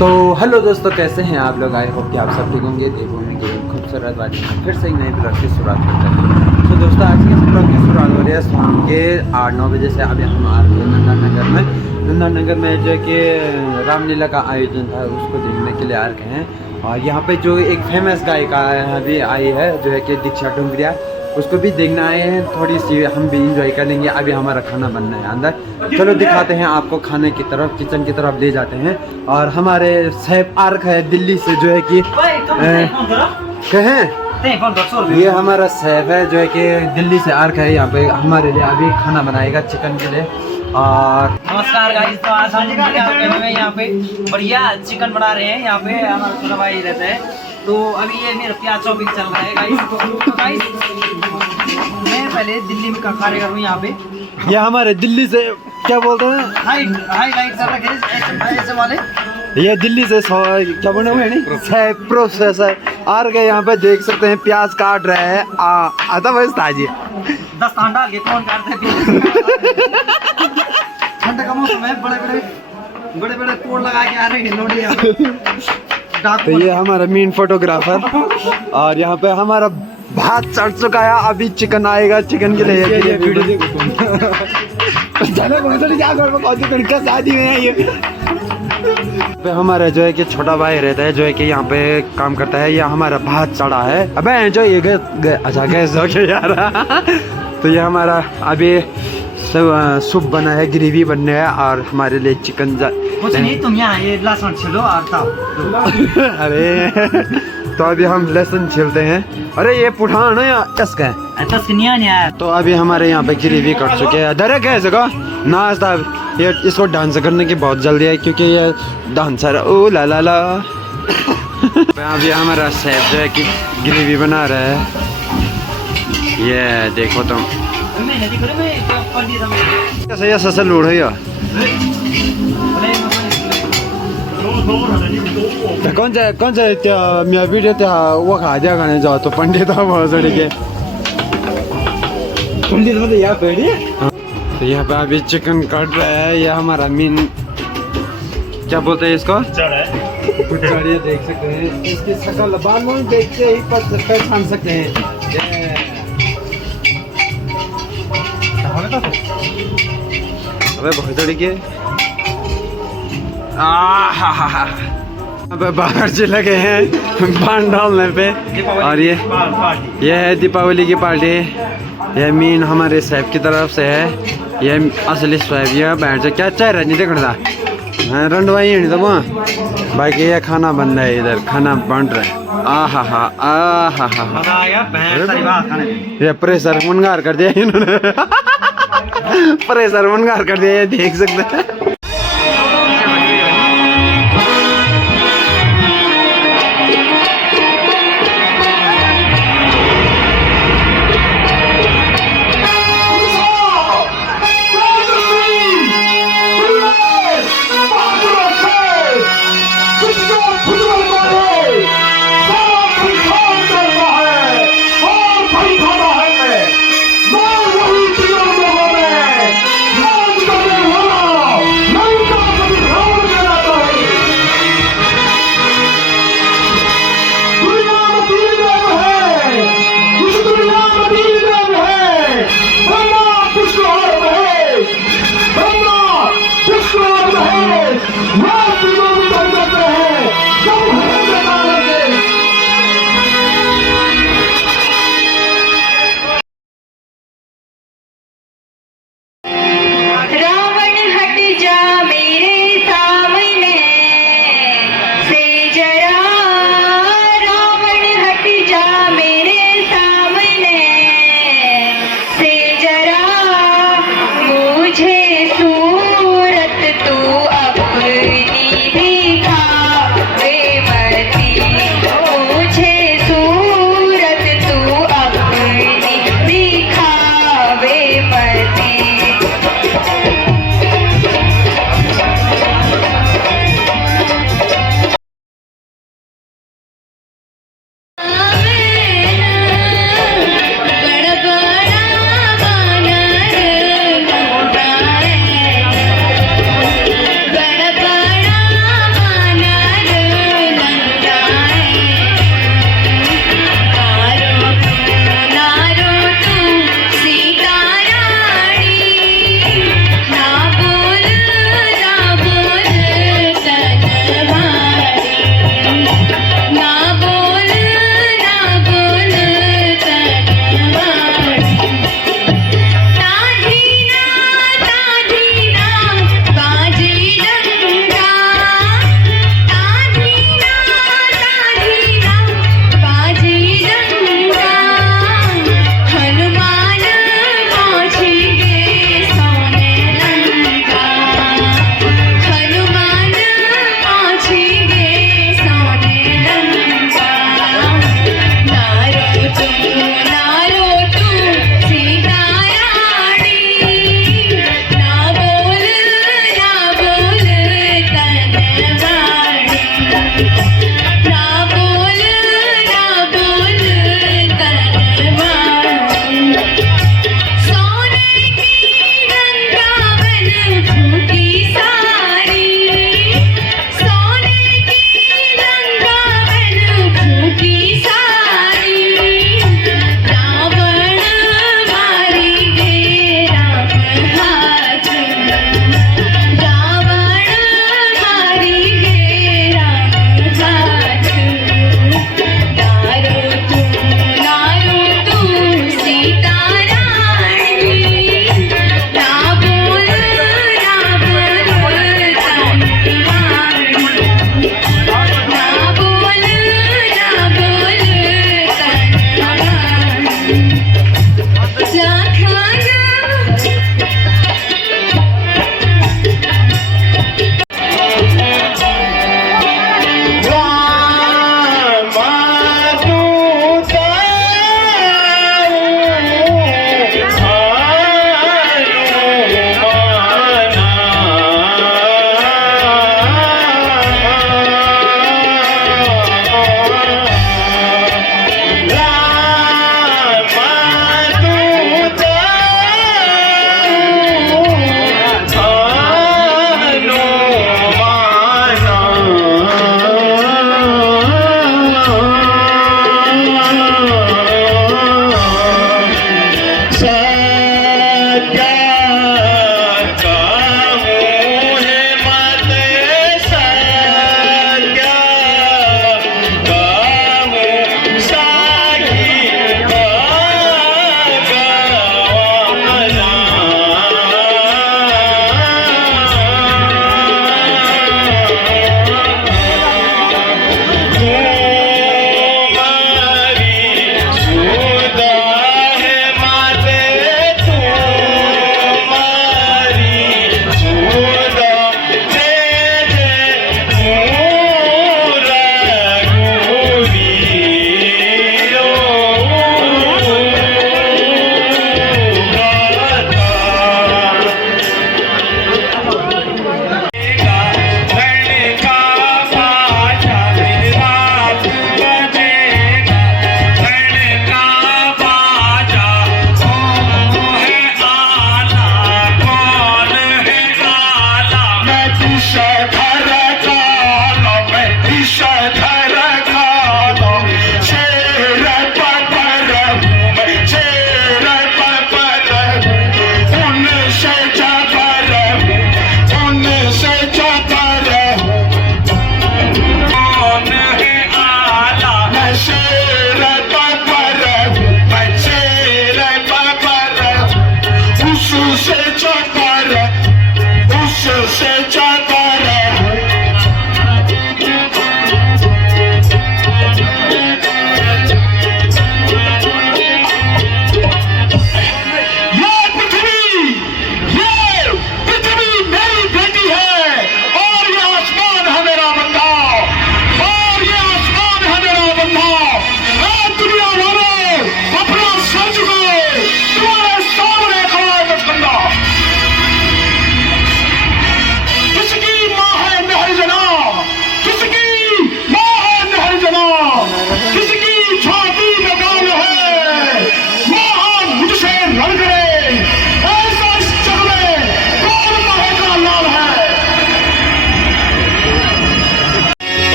तो हेलो दोस्तों, कैसे हैं आप लोग? आई होप कि आप सब ठीक होंगे। देवभूमि की खूबसूरत बात फिर से एक नई ब्लॉग की शुरुआत करते हैं। तो दोस्तों, आज की ब्लॉग की शुरुआत हो रही है शाम के 8-9 बजे से। अभी हम आ रहे हैं नंदा नगर में जो है कि रामलीला का आयोजन था, उसको देखने के लिए आ रहे हैं। और यहाँ पे जो एक फेमस गायिका अभी आई है जो है कि दीक्षा डुंगरिया, उसको भी देखना आए हैं। थोड़ी सी हम भी इंजॉय करेंगे। अभी हमारा खाना बनना है अंदर। चलो दिखाते हैं आपको खाने की तरफ, किचन की तरफ ले जाते हैं। और हमारे सैफ आर्क है दिल्ली से जो है कि कहें ये हमारा सैफ है जो है कि दिल्ली से आर्क है। यहाँ पे हमारे लिए अभी खाना बनाएगा चिकन के लिए। और नमस्कार गाइस, तो आज हम यहाँ पे बढ़िया चिकन बना रहे हैं। यहाँ पे हमारा छोटा भाई रहता है, तो अभी ये मेरा प्याज चॉपिंग चल रहा है गाइस। तो गाइस, मैं पहले दिल्ली में कार्यकर हूँ। यहाँ पे ये हमारे दिल्ली से क्या बोलते हैं, हाई लाइट कर रखे ऐसे वाले। ये दिल्ली से क्या बने हुए नहीं प्रोसेसर आ गए। यहाँ पे देख सकते हैं प्याज काट रहे हैं। आता बस ताजी 10 डाल के कौन काटते हैं? ठंड का मौसम है, बड़े तोड़ लगा के आ रहे हैं लोग। तो ये हमारा मेन फोटोग्राफर। और यहाँ पे हमारा भात चढ़ चुका है, अभी चिकन आएगा। चिकन के लिए वीडियो शादी में है। ये पे हमारा जो है कि छोटा भाई रहता है जो है कि यहाँ पे काम करता है। ये हमारा भात चढ़ा है। अबे जो ये अच्छा गैस हो गया यार। तो ये हमारा अभी सूप बना है, ग्रेवी बनने है। और हमारे लिए चिकन कुछ नहीं, तुम यहाँ ये लहसुन छिलो और ताओ। अरे तो अभी हम लहसुन छिलते हैं। अरे ये पुठान है या टस्क है? तो अभी हमारे यहाँ पे ग्रेवी कट चुके हैं। दरक है इसको नाश्ता। ये इसको डांस करने की बहुत जल्दी है क्योंकि ये डांसर ओ ला ला ला। अभी हमारा शेफ जो है कि ग्रेवी बना रहा है। ये देखो तुम कैसे ये ससल लूढ़ है। कौन सा मैं वीडियो त्या वो खा दिया खाने जाओ तो पंडित बहुत सड़ी के पंडित मतलब यहाँ पे। तो यहाँ पे अभी चिकन काट रहा है। यह हमारा मीन क्या बोलते हैं इसको, कुचड़िया। देख सकते हैं इसकी शकल बाल में देखते ही पहचान सकते हैं। अबे बहुत तरीके अब बाहर से लगे हैं पान डालने पे। और ये है दीपावली की पार्टी। यह मीन हमारे सैफ की तरफ से है। यह असली सैफ ये बैठ से क्या चाह रहा नहीं देखना रंडवाई नहीं तो वहाँ बाकी ये खाना बन रहा है। इधर खाना बन रहा है। आ ये प्रेशर मुनगार कर दिया इन्होंने। प्रेशर मुनगार कर दिया, ये देख सकते हैं।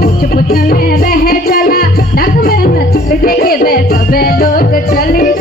पूछ में रह चला नक में नचल देखे वे सब लोग चले